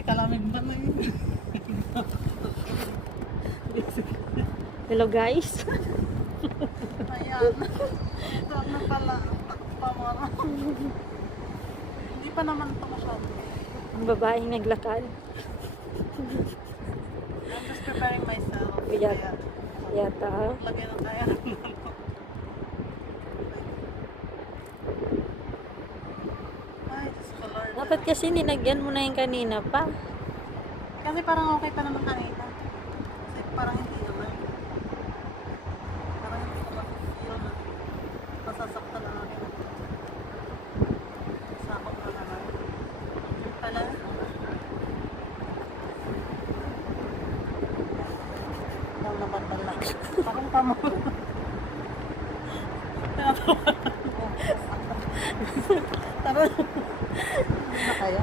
Ay, kalamig ba na yun? Hello guys. Ayan. Ito na pala. Pamara. Hindi pa naman ito masyado. Ang babaeng naglakad. I'm just preparing myself. Yeah. Kaya, Yata. lagyan ng kaya. Ay, Diyos ko Lord. Dapat kasi nilagyan mo na yung kanina pa. Kasi parang okay pa naman kanina. Kasi parang hindi naman. Parang hindi ko ma-feel na masasaktan na namin. Sakot na naman. Yung pala. Lang naman pala. Parang tamo. Tinatawa. Tara. Hindi na kaya.